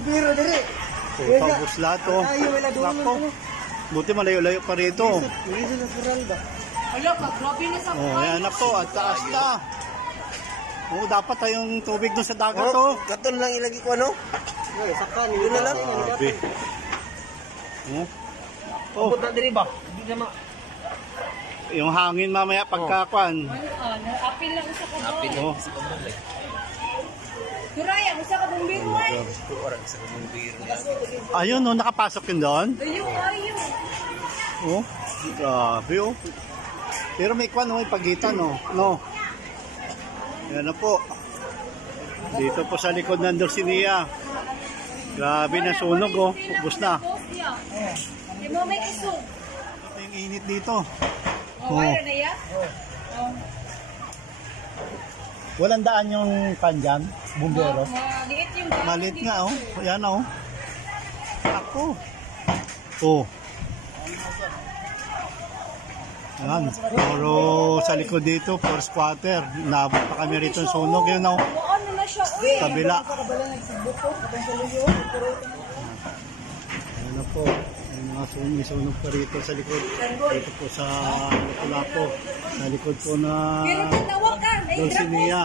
Biro diri. Tapos lahat oh. Nako. Buti malayo-layo pa rito. Hala ka, grabe na sa Oh, yan ako, at taas na. Oh, dapat tayong tubig doon sa dagat oh. Katon lang ilagi ko ano? Sakan, yun na lang. Grabe. Oh. Oh, na diri ba? Hindi na Yung hangin mamaya pagkakuan. apil lang sa kabon. Apil Oh. sa kabon. Turaya, usa ka bumbiro ay. Orang sa bumbiro. Ayun oh, nakapasok yun doon. Ayo. Oh, grabe oh. Pero may kwan oh, may pagitan oh. No. Yan na po. Dito po sa likod ng Dulcinea. Grabe na sunog oh. Ubus na. Di mo may isog. Ito yung init dito. Oh, wala na ya? Oh. Walang daan yung pandyan, bumbero. Maliit yung daan. Malit nga oh. Yan oh. Ako. Oh. Yan. Puro sa likod dito, for squatter. Nabot pa kami rito ng sunog. Yun oh. Ano na siya? Uy. Kabila. Ano po. May mga sunog pa rito sa likod. Dito po sa Lapu-Lapu. Sa likod po na Pero tanawa ka. Dulcinea.